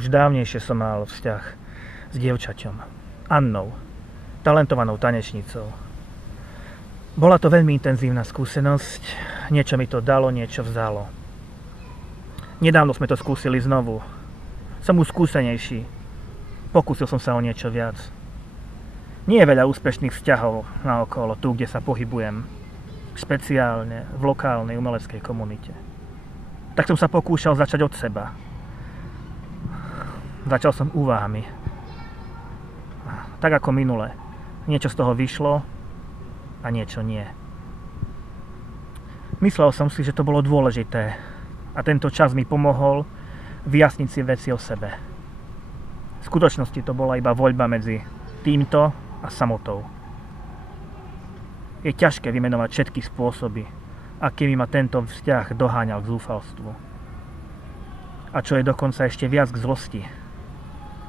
Už dávnejšie som mal vzťah s dievčaťom, Annou, talentovanou tanečnicou. Bola to veľmi intenzívna skúsenosť, niečo mi to dalo, niečo vzalo. Nedávno sme to skúsili znovu. Som už skúsenejší, pokúsil som sa o niečo viac. Nie je veľa úspešných vzťahov naokolo, tu, kde sa pohybujem, špeciálne v lokálnej umeleckej komunite. Tak som sa pokúšal začať od seba. Začal som úvahami. Tak ako minule. Niečo z toho vyšlo a niečo nie. Myslel som si, že to bolo dôležité a tento čas mi pomohol vyjasniť si veci o sebe. V skutočnosti to bola iba voľba medzi týmto a samotou. Je ťažké vymenovať všetky spôsoby, akými ma tento vzťah doháňal k zúfalstvu. A čo je dokonca ešte viac k zlosti,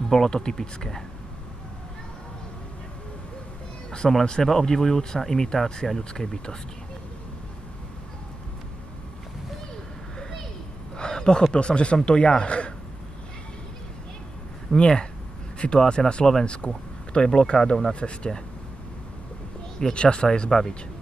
bolo to typické. Som len seba obdivujúca imitácia ľudskej bytosti. Pochopil som, že som to ja. Nie situácia na Slovensku, kto je blokádou na ceste. Je čas sa jej zbaviť.